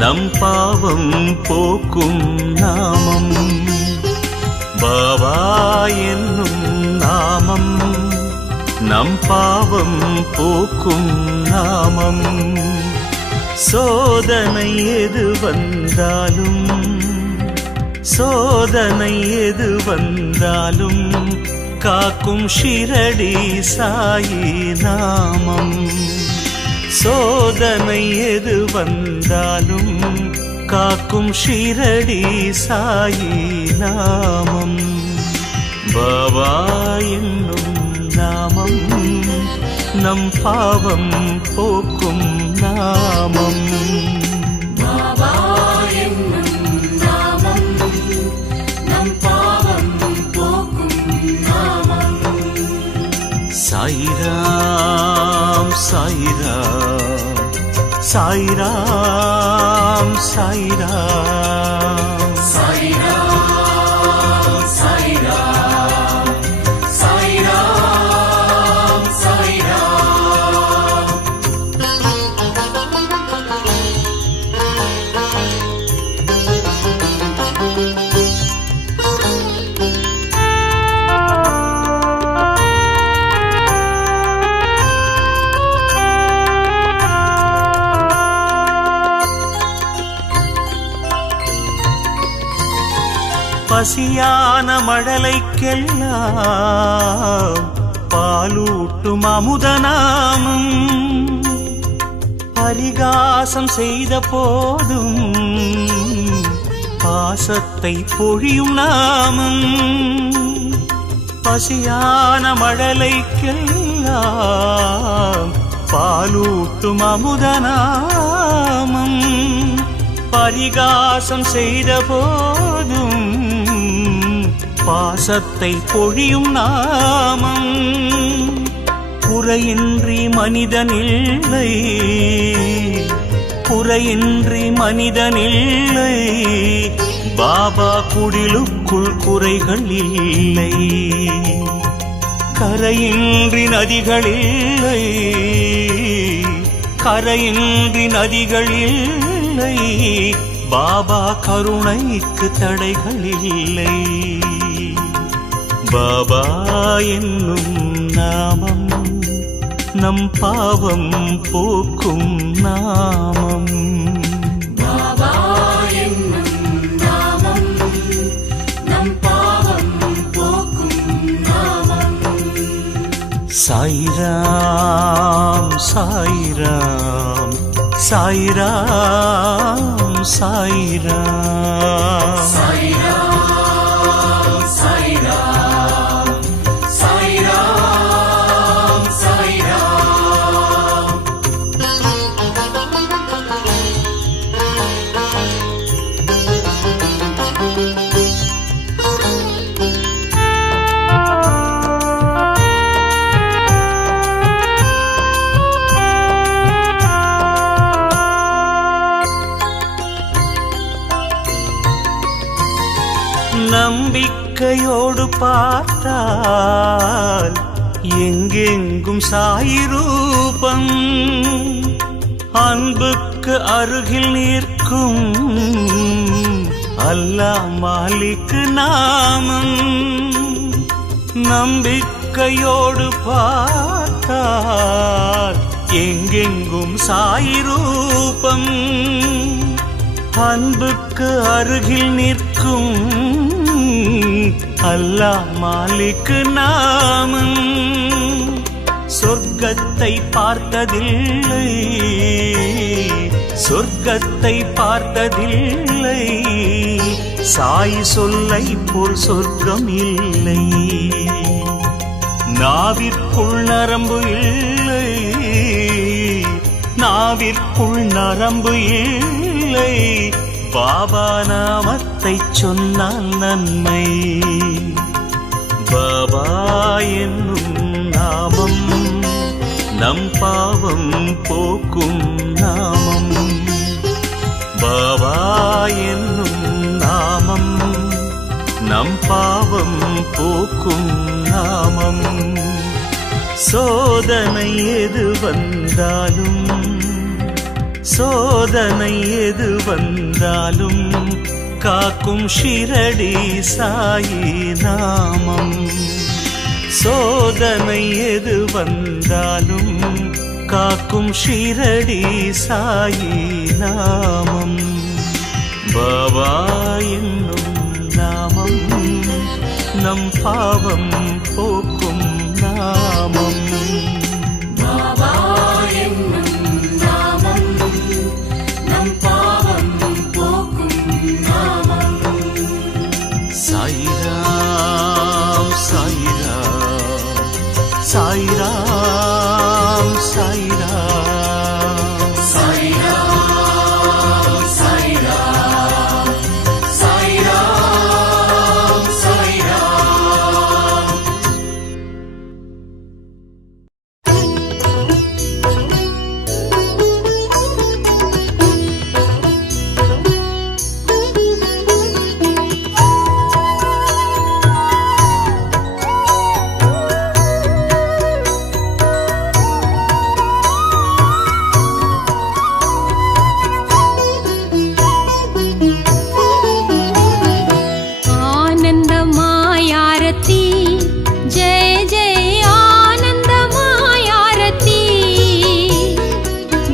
நம் பாவம் போக்கும் நாமம். பாபா என்னும் நாமம் நம் பாவம் போக்கும் நாமம். சோதனை எது வந்தாலும் சோதனை எது வந்தாலும் காக்கும் ஷிரடி சாயி நாமம். சோதனை எது வந்தாலும் காக்கும் ஷிரடி சாயி நாமம். பாபா என்னும் நாமம் நம் பாவம் போக்கும் நாமம். பாபா என்னும் நாமம் நம் பாவம் போக்கும் நாமம். சாயிராம் சாயிராம் சாயிராம் சாயிராம் சாயிராம் சாயிராம் சாயிராம் சாயிராம். பசியான மழலைக்கெல்லாம் பாலூட்டும் அமுதநாமம். பரிகாசம் செய்த போதும் பாசத்தை பொழியும் நாமம். பசியான மழலைக்கெல்லாம் பாலூட்டும் அமுதநாமம். பரிகாசம் செய்த போதும் பாசத்தை பொழியும் நாமம். குறையின்றி மனிதனில்லை குறையின்றி மனிதனில்லை பாபா குடிலுக்குள் குறைகள் இல்லை. கரையின்றி நதிகளில்லை கரையின்றி நதிகளில்லை பாபா கருணைக்கு தடைகள் இல்லை. பாபா என்னும் நாமம் நம் பாவம் போக்கும் நாமம். பாபா என்னும் நாமம் நம் பாவம் போக்கும் நாமம். சாயிராம் சாயிராம் சாயிராம் சாயிராம் சாயிராம் சாயிராம் சாயிராம் சாயிராம். நம்பிக்கையோடு பார்த்தால் எங்கெங்கும் சாயி ரூபம். அன்புக்கு அருகில் நிற்கும் அல்லாஹ் மாலிக் நாமம். நம்பிக்கையோடு பார்த்தால் எங்கெங்கும் சாயி ரூபம். அன்புக்கு அருகில் நிற்கும் அல்லாஹ் மாலிக் நாமம். சொர்க்கத்தை பார்த்ததில்லை சொர்க்கத்தை பார்த்ததில்லை சாய் சொல்லை போல் சொர்க்கம் இல்லை. நாவிற்குள் நரம்பு இல்லை நாவிற்குள் நரம்பு இல்லை பாபா நாமத்தை சொன்னால் நன்மை. பாபா என்னும் நாமம் நம் பாவம் போக்கும் நாமம். பாபா என்னும் நாமம் நம் பாவம் போக்கும் நாமம். சோதனை எது வந்தாலும் சோதனை எது வந்தாலும் காக்கும் ஷிரடி சாயி நாமம். சோதனை எது வந்தாலும் காக்கும் ஷிரடி சாயி நாமம். பாபா என்னும் நாமம் நம் பாவம் போக்கும் நாமம். பாபா என்னும் நாமம் நம் பாவம் போக்கும் நாமம். சாய்ராம் சாய்ராம் சாய்ராம் சாய்ராம் சாய்ராம் சாய்ராம் சாய்ராம் சாய்ராம். आनंदमायारती जय जय आनंदमायारती.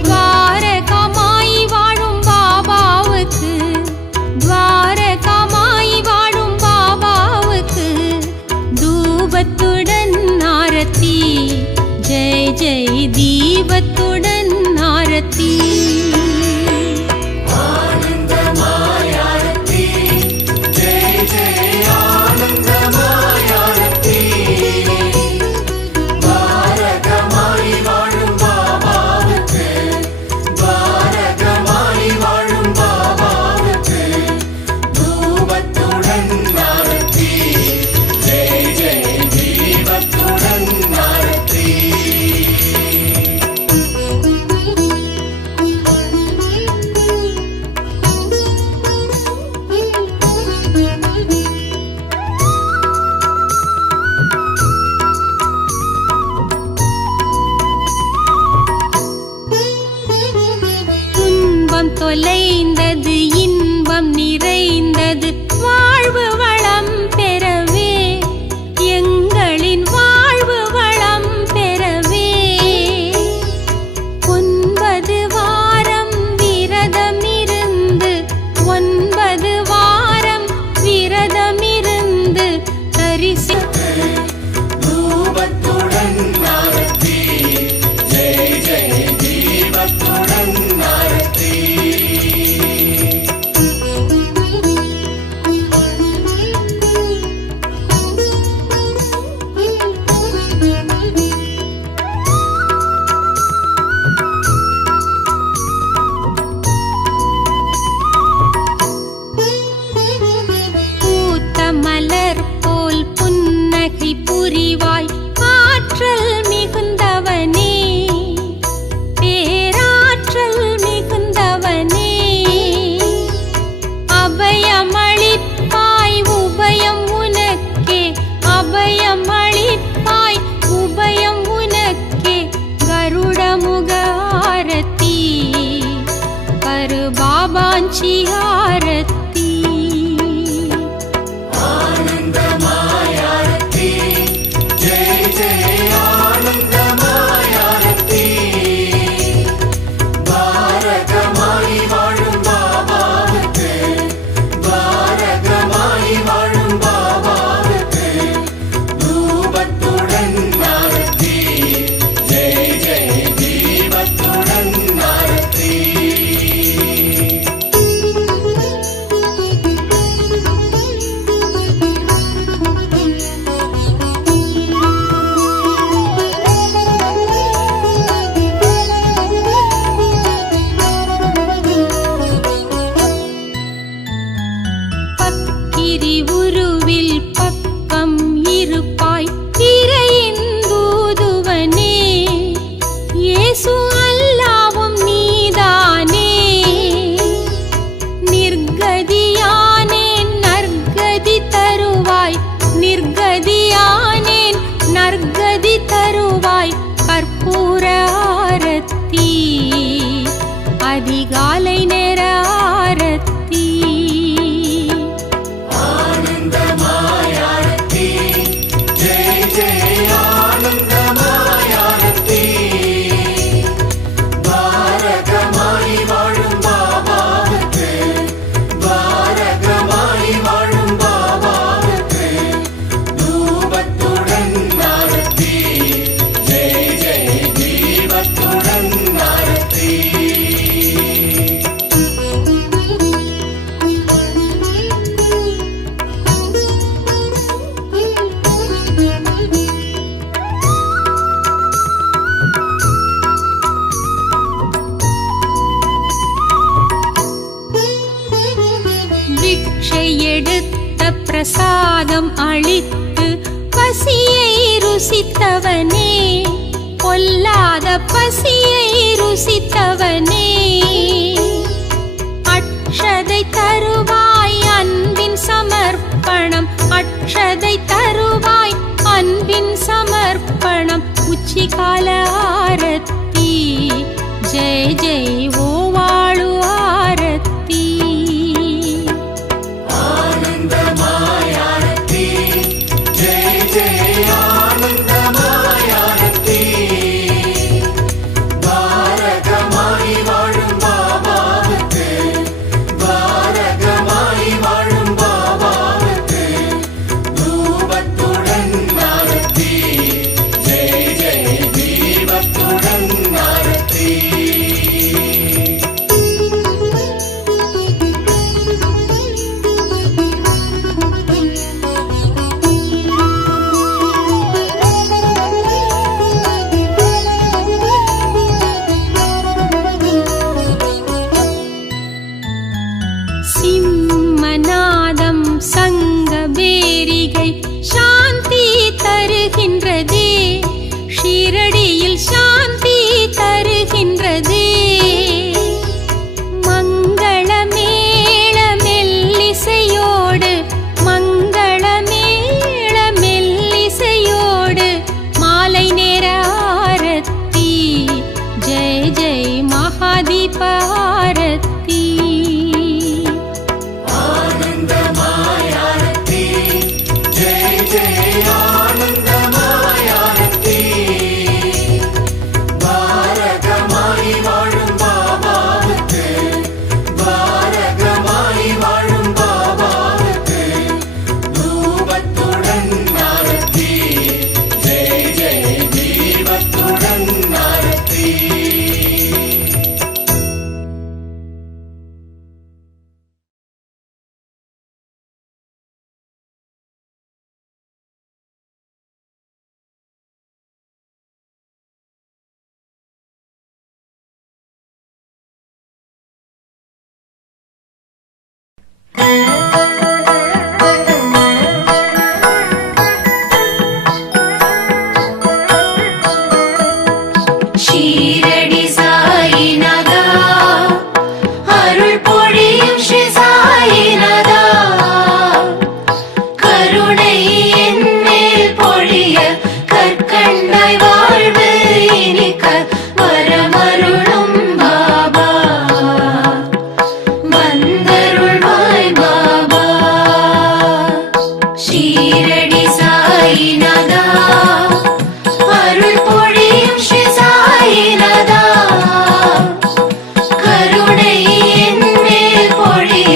द्वारकामाई वाழும் பாபாவுக்கு, द्वारकामाई வாழும் பாபாவுக்கு தூபத்துடன் ஆரத்தி. ஜெய் ஜெய் தீபத்துடன் ஆரத்தி. ஆனந்தமாயாரத்தி ஜெய ஜெய ஆனந்தமாயாரத்தி. பாரகமாய் வாழும் பாபாவுக்கு, பாரகமாய் வாழும் பாபாவுக்கு தூபத்துடன் ஆரத்தி. ஜெய ஜெய தீபத்துடன் ஆரத்தி. துன்பம் தொலைந்தது, இன்பம் நிறைந்தது, வாழ்வு வளம் பெறவே, எங்களின் வாழ்வு வளம் பெறவே. 9 வாரம் விரதமிருந்து, 9 வாரம் விரதமிருந்து தரிசி தூபத்துடன் ஆரத்தி. ஜெய ஜெய தீபத்துடன் ஆரத்தி. பூத்த மலர் போல் புன்னகை புரிவாய், ஆற்றல் மிகுந்தவனே, பேராற்றல் மிகுந்தவனே. அபயமளிப்பாய் உபயம் உனக்கே, அபயமளிப்பாய் உபயம் உனக்கே. கருடமுக ஆரத்தி, கருபாபாஞ்சி ஆரத்தி. ஆனந்தமாயாரத்தி ஜெய ஜெய ஆனந்தமாயாரத்தி. பாரகமாய் வாழும் பாபாவுக்கு, பாரகமாய் வாழும் பாபாவுக்கு தூபத்துடன் ஆரத்தி. ஜெய ஜெய தீபத்துடன் ஆரத்தி. மாலை நேர ஆரத்தி. ஆனந்தமாய் ஆரத்தி, ஜெய் ஜெய் ஆனந்தமாய் ஆரத்தி. பாரகமாய் வாழும் பாபாவுக்கு, பாரகமாய் வாழும் பாபாவுக்கு தூபத்துடன் ஆரத்தி, ஜெய் ஜெய் தீபத்துடன் ஆரத்தி. பிக்ஷை எடுத்த பிரசாதம் அளித்து பசியை ருசித்தவனே, பொல்லாத பசியை ருசித்தவனே. அக்ஷதை தருவாய் அன்பின் சமர்ப்பணம், அக்ஷதை தருவாய் அன்பின் சமர்ப்பணம். உச்சிகால ஆரத்தி, ஜெய் ஜெய் ஓ வாழு ஆரத்தி. ஆனந்தமாய் ஆரத்தி, ஜெய் ஜெய் ஆனந்தமாய் ஆரத்தி. பாரகமாய் வாழும் பாபாவுக்கு, பாரகமாய் வாழும் பாபாவுக்கு தூபத்துடன் ஆரத்தி, ஜெய் ஜெய் தீபத்துடன் ஆரத்தி. சிம்மநாதம் சங்கபேரிகை சாந்தி தருகின்றதே, ஷீரடியில் சாந்தி தருகின்றதே. மங்களமேள மெல்லிசையோடு, மங்களமேள மெல்லிசையோடு மாலை நேர ஆரத்தி, ஜெய் ஜெய் மகாதீப ஆரத்தி. ஆனந்தமாய் ஆரத்தி, ஜெய் ஜெய் ஆனந்தமாய் ஆரத்தி. பாரகமாய் வாழும் பாபாவுக்கு, பாரகமாய் வாழும் பாபாவுக்கு தூபத்துடன் ஆரத்தி, ஜெய் ஜெய் தீபத்துடன் ஆரத்தி. ஷீரடி சாயிநாதா, அருள் பொழியும் ஸ்ரீ சாயிநாதா. கருணை என் மேல் பொழிய, கற்கண்டாய் வாழ்வு இனிக்க வரமருளும் பாபா. வந்தருள்வாய் பாபா. ஷீரடி சாயிநாதா, அருள் பொழியும் ஸ்ரீ சாயிநாதா. கருணை என் மேல் பொழிய,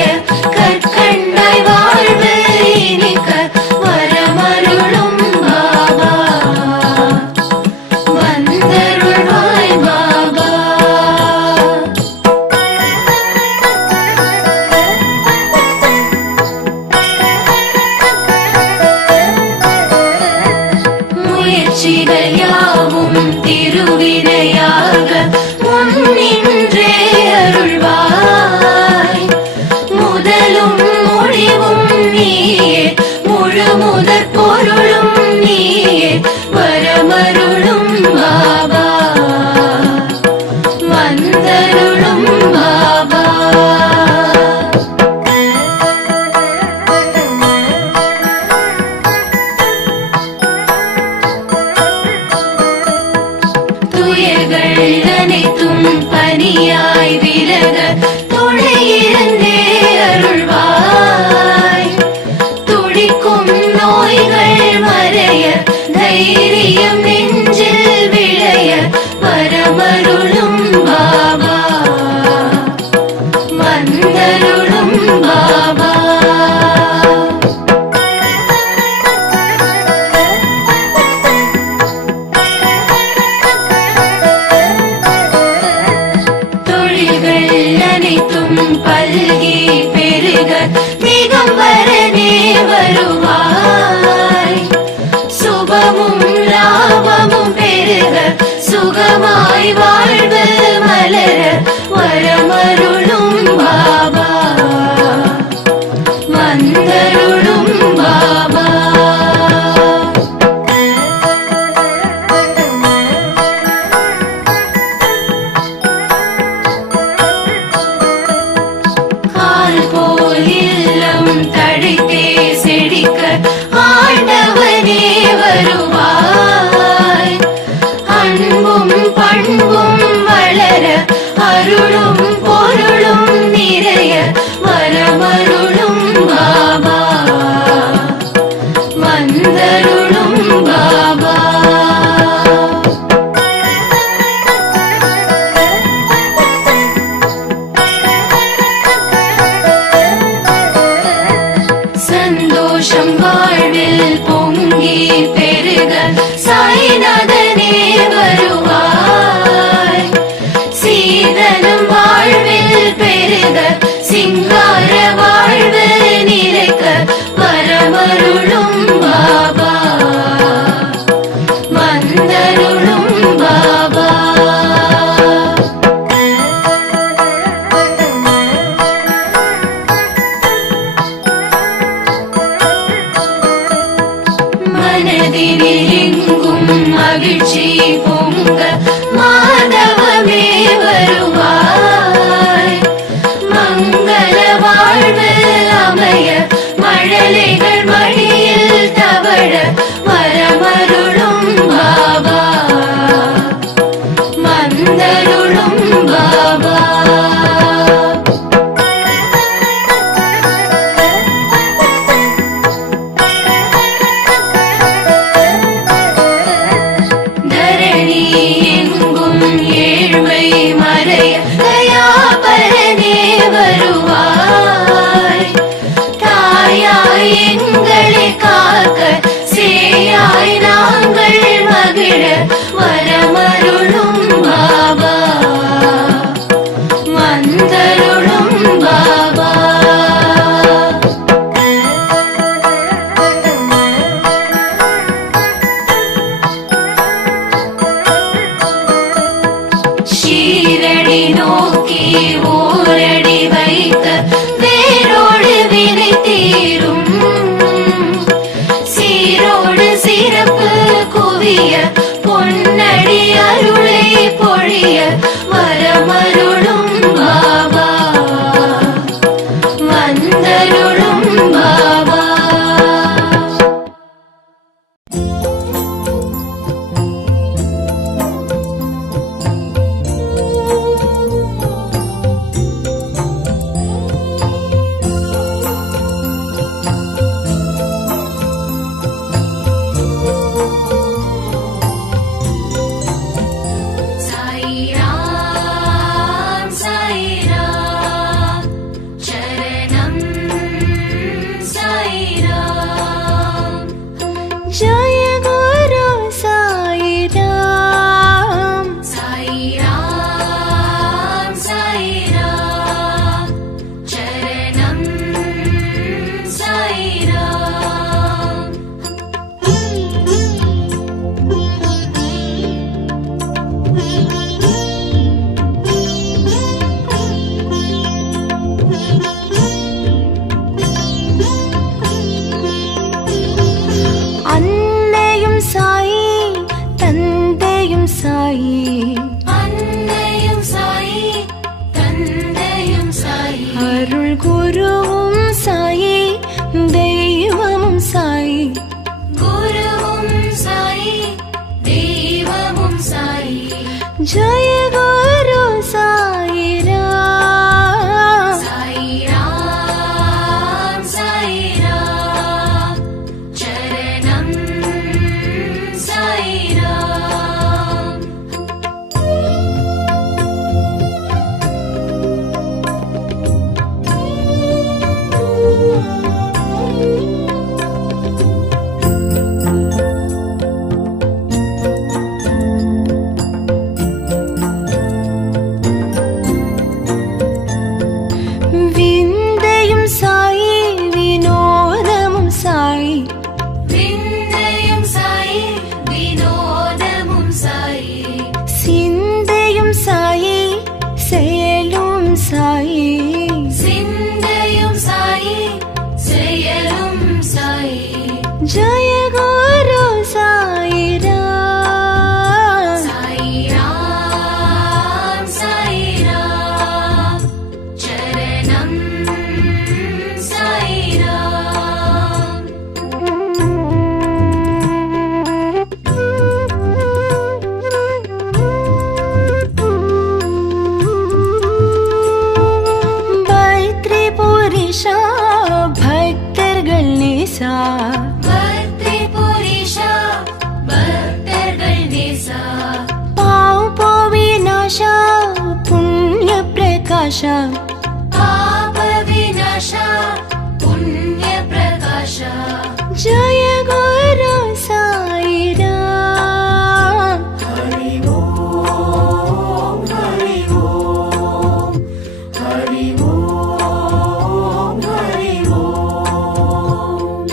பல்கி பெருக திகம்பரனே வருவாய். சுபமும் லாபமும் பெருக சுகமாய் வாழ்வு மலர வரமருளும் பாபா, வந்தருளும் பாபா. கால் போல் சிந்தையும் சாயி செயலும் சாயி ஜய குரு சாயிராம் சாயிராம் சாயிராம் சரணம் சாயிராம் பைத்ரி புரிஷா பக்தர்கள் நேசா பக்தி புரிஷா பக்தர்கள் நேசா பாவ் விநாசா புண்ணிய பிரகாஷா பாப விநாசா புண்ணிய பிரகாஷா ஜய குரு சாயிராம் ஹரி ஓம் ஹரி ஓம் ஹரி ஓம் ஹரி ஓம்.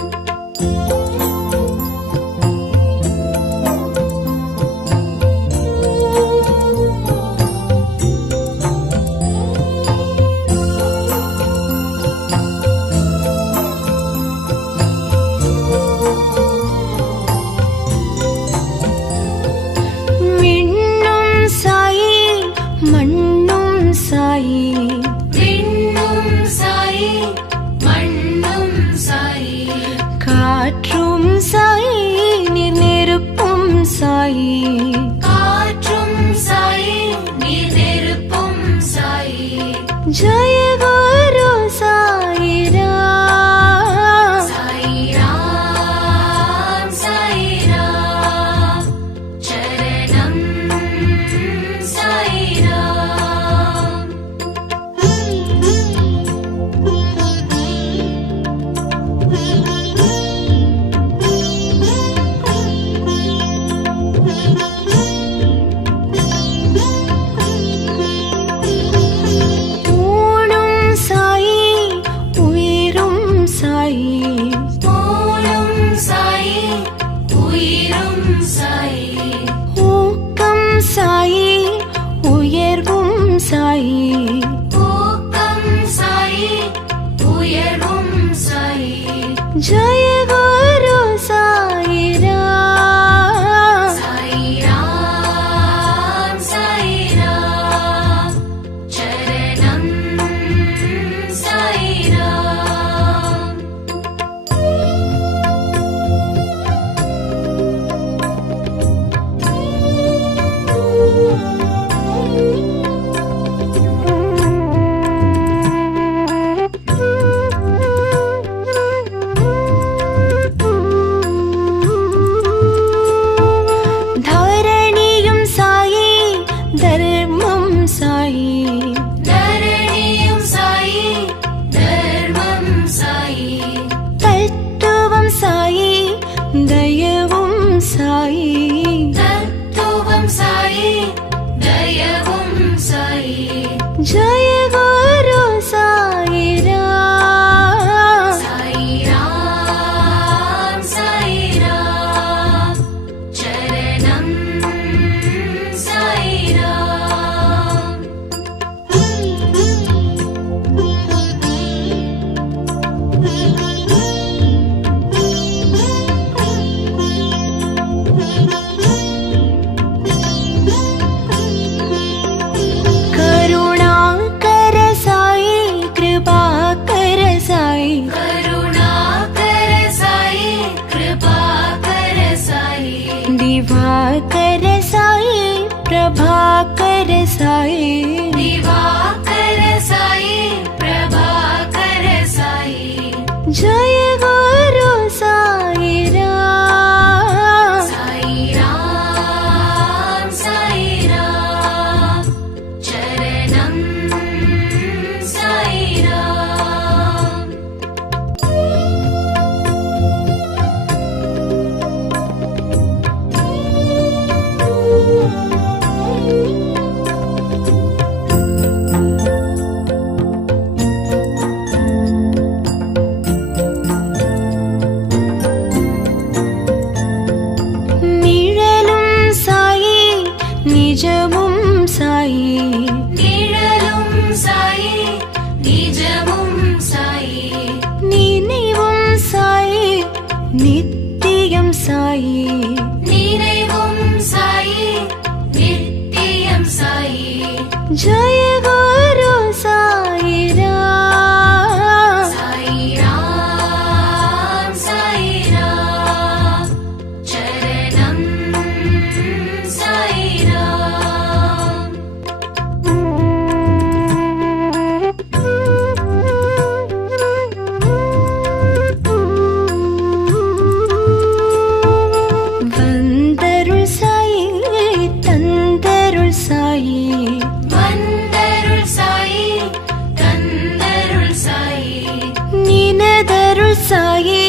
சாயி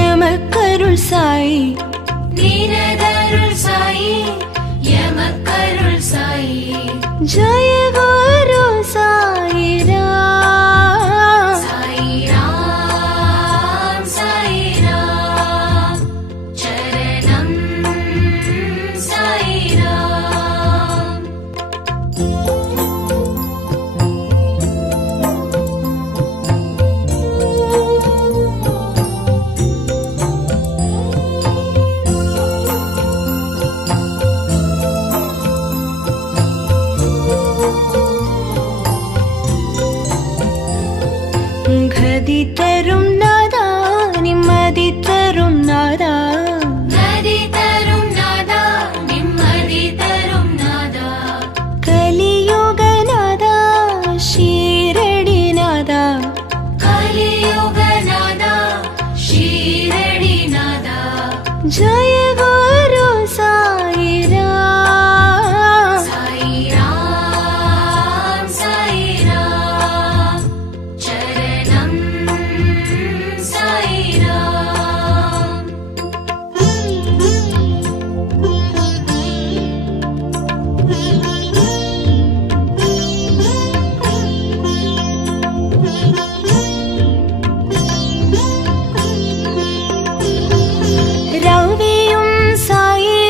எமக்கருள் சாயி நினதருள் சாயி எமக்கருள் சாயி ஜய குரு சாயிராம் சாயிராம் சாயிராம் சரணம் சாயிராம் கதி தரும் நாதா நிம்மதி தரும் நாதா நதி தரும் நாதா நிம்மதி தரும் நாதா கலியுக நாதா ஷீரடி நாதா கலியுக நாதா ஷீரடி நாதா ஜய குரு சாயிராம் சாயிராம் சாயிராம் சரணம் சாயிராம் ரவியும் சாயி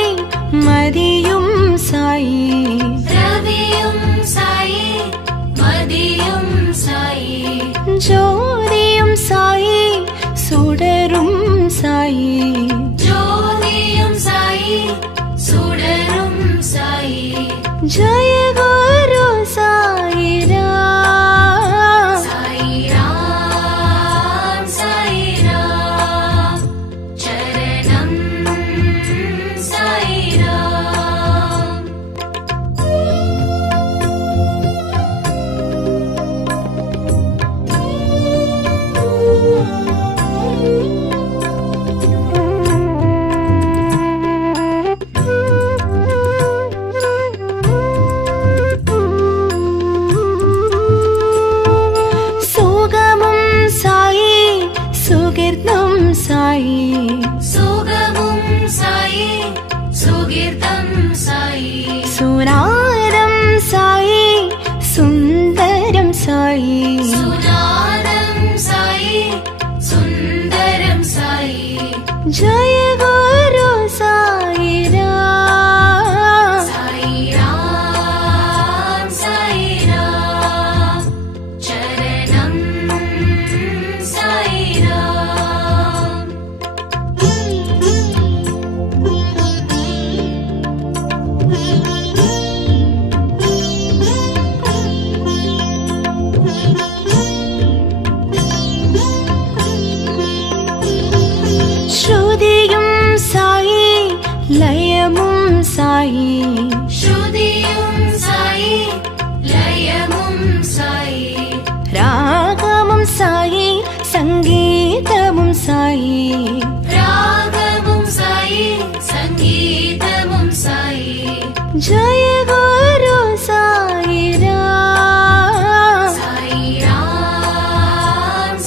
மதியும் சாயி ரவியும் சாயி மதியும் சாயி ஜோதியும் சாயி சுடரும் சாயி ஜோதியும் சாயி சுடரும் சாயி ஜய குரு சாயிராம் சாயிராம் சாயிராம் சரணம் சாயிராம் சுகமும் சாயி சுகிர்தம் சாயி சுகமும் சாயி சுகீர்த்தம் சாயி சுனாரம் சாயி சுந்தரம் சாயி சுனாதம் சாயி சுந்தரம் சாயி ஜய குரு சாயிராம் சாயிராம் சாயிராம் சரணம் சாயிராம் ஸ்ருதியும் சாயி லயமும் சாயி ஸ்ருதியும் சாயி லயமும் சாயி ராகமும் சாயி சங்கீதமும் சாயி ராகமும் சாயி சங்கீதமும் சாயி ஜய குரு சாயிராம் சாயிராம்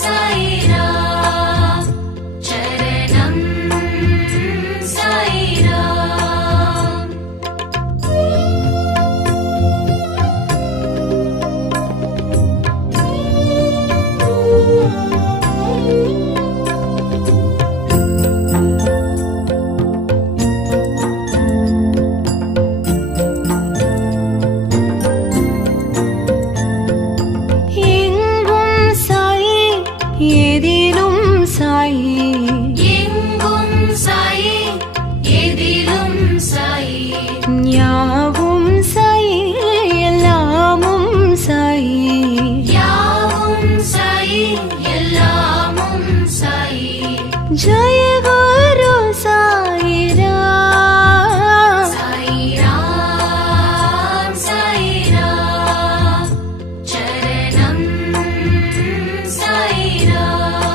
சாயிராம் சரணம் சாயிராம் எங்கும் சாயி எதிலும் சாயி எங்கும் சாயி எதிலும் சாயி யாவும் சாயி எல்லாமும் சாயி யாவும் சாயி எல்லாமும் சாயி ஜய குரு சாயிராம் சாயிராம் சாயிராம் சரணம் சாயிராம்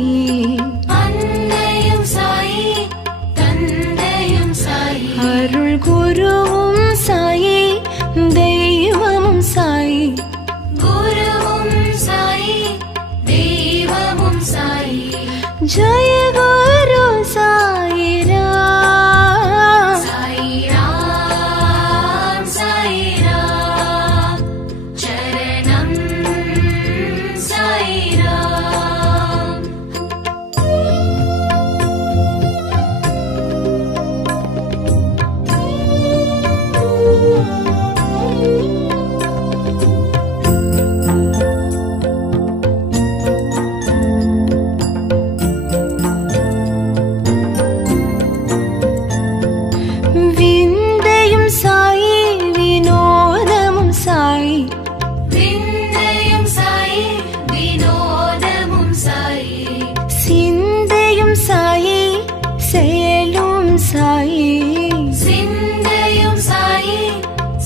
சாயி அன்னையும் சாயி தந்தையும் சாயி அருள் குருவும் சாயி தெய்வமும் சாயி குருவும் சாயி தெய்வமும் சாயி ஜய குரு சாயிராம் சாயிராம் சாயிராம் சரணம் சாயிராம் விந்தையும் சாயி வினோதமும் சாயி விந்தையும் சாயி வினோதமும் சாயி சிந்தையும் சாயி செயலும் சாயி சிந்தையும் சாயி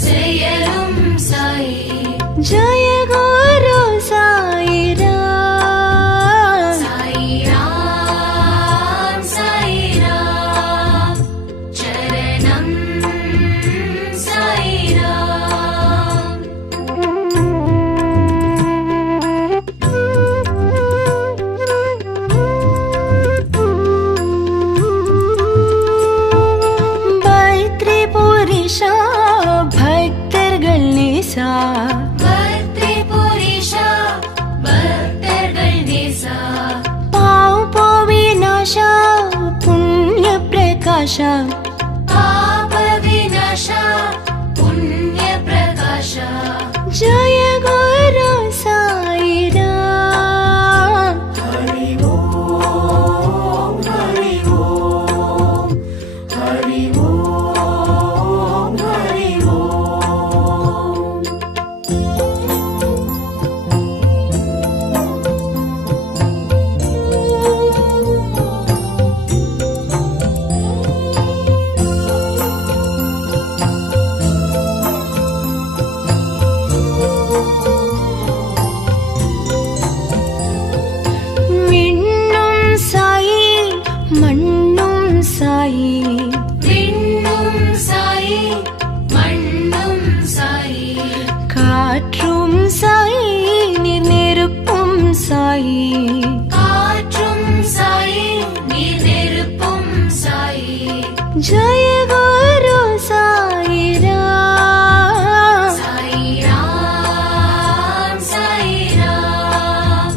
செயலும் சாயி ஜய குரு சாயிராம் சாயிராம் சாயிராம் சரணம் சாயிராம் பைத்ரி புரிஷா பக்தர்கள் நேசா பக்தி புரிஷா பக்தர்கள் நேசா பாவ் போவிநாசா புண்ணிய பிரகாஷா பாப விநாசா புண்ணிய பிரகாஷா ஜய குரு சாயிராம் ஹரி ஓம் ஹரி ஓம் ஹரி ஓம் ஹரி ஓம் விண்ணும் சாயி மண்ணும் சாயி விண்ணும் சாயி மண்ணும் சாயி காற்றும் சாயி நீர் நெருப்பும் சாயி காற்றும் சாயி நீர் நெருப்பும் சாயி ஜய குரு சாயிராம் சாயிராம் சாயிராம்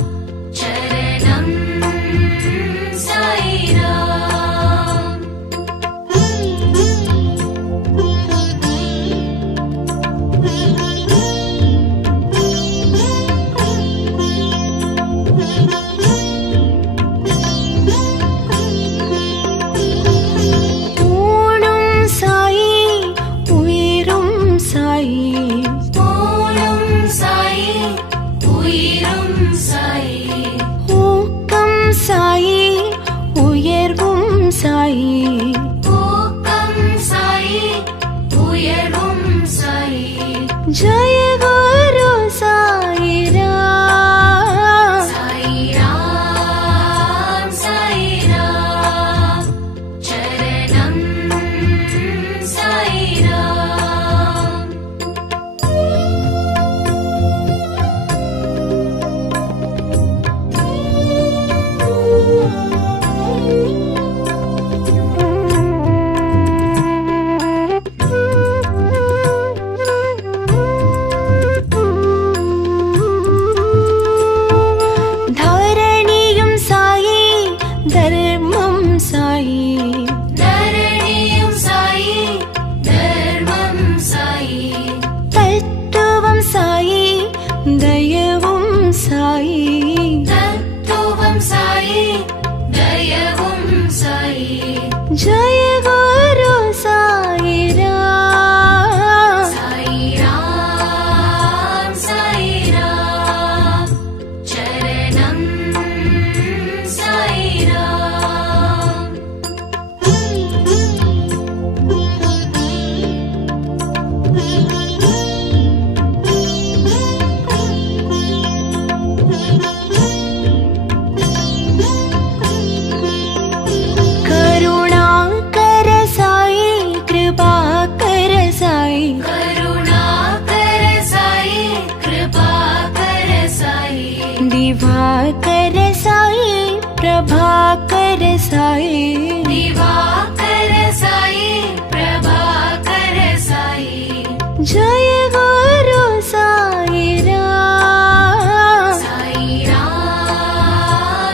சரணம் சாயிராம் ஊனும் சாயி உயிரும் சாயி ஊனும் சாயி உயிரும் சாயி ஊக்கம் சாயி உயர்வும் சாயி ஊக்கம் சாயி உயர்வும் சாயி ஜய குரு சாயிராம் சாயிராம் சாயிராம் சரணம் சாயிராம் தரணியும் சாயி தர்மம் சாயி தரணியும் சாயி தர்மம் சாயி தத்துவம் சாயி தயவும் சாயி தத்துவம் சாயி தயவும் சாயி ஜய குரு சாயிராம் சாயிராம் சாயிராம் சரணம் சாயிராம் साई दिवाकर साई प्रभाकर साई जय गुरु साई राम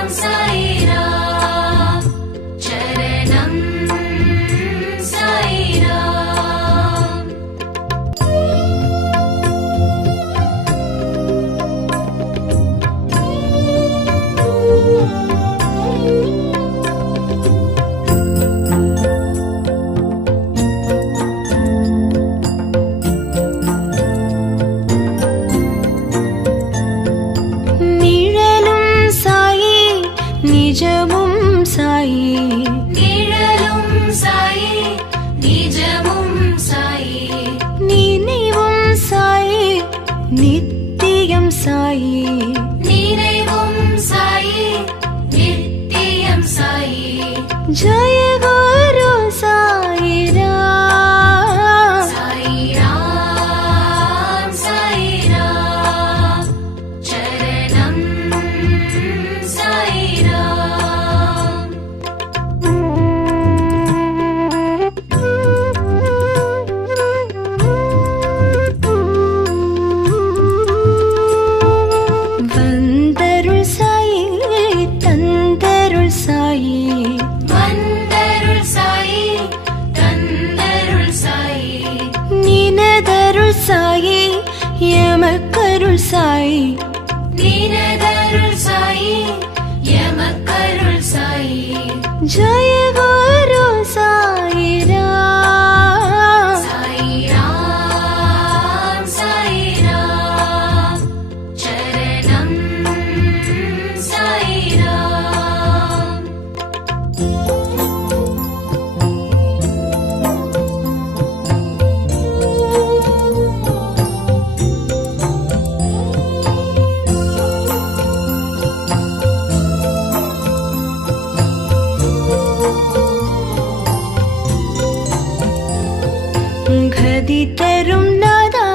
साई राम चरणम साई राम நிழலும் சாயி நிஜமும் சாயி நிழலும் சாயி நிஜமும் சாயி நினைவும் சாயி நித்தியம் சாயி நினைவும் சாயி நித்தியம் சாயி जय गुरु साई राम साई राम चरणम साई राम வந்தருள் சாயி தந்தருள் சாயி வந்தருள் சாயி தந்தருள் சாயி நினதருள் சாயி எமக்கருள் சாயி நீனதருள் சாயி எமக்கருள் சாயி जय गुरु साई राम साई राम चरणम साई राम கதி தரும் நாதா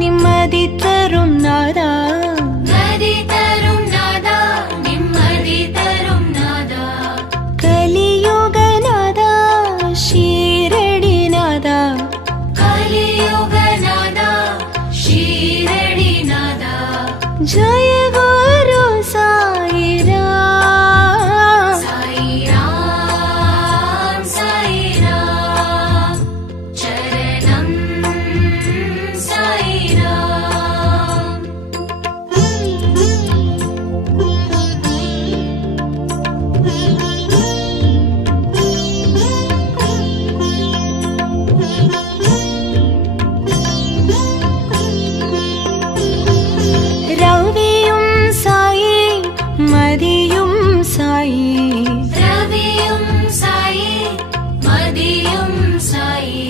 நிம்மதி தரும் நாதா கதி தரும் நாதா நிம்மதி தரும் நாதா கலியுக நாதா ஷீரடி நாதா கலியுக நாதா ஷீரடி நாதா जय गुरु साई राम साई राम चरणम साई राम ரவியும் சாயி மதியும் சாயி ரவியும் சாயி மதியும் சாயி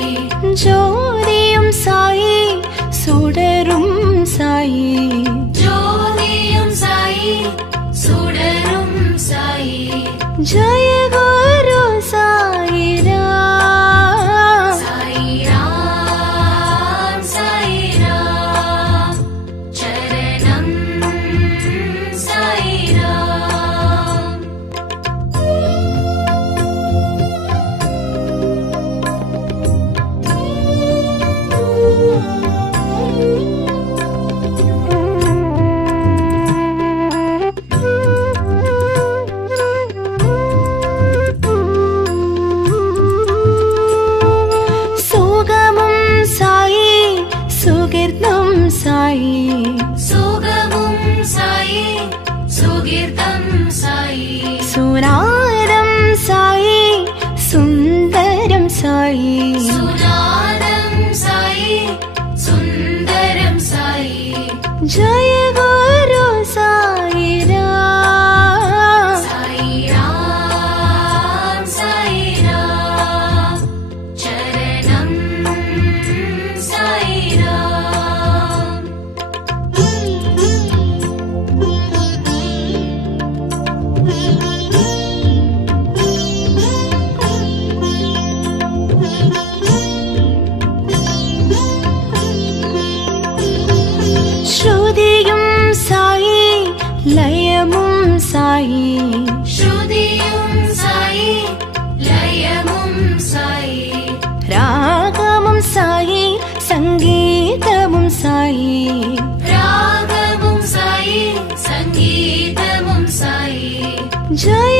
ஜோதியும் சாயி சுடரும் சாயி ஜோதியும் சாயி சுடரும் சாயி जय गुरु साई राम साई राम चरणम साई राम சுகமும் சாயி சுகிர்தம் சாயி சுகமும் சாயி சுகீர்த்தம் சாயி சுனாதம் சாயி சுந்தரம் சாயி சுநாதம் சாயி சுந்தரம் சாயி जय गुरु साई राम साई राम चरणम साई राम जय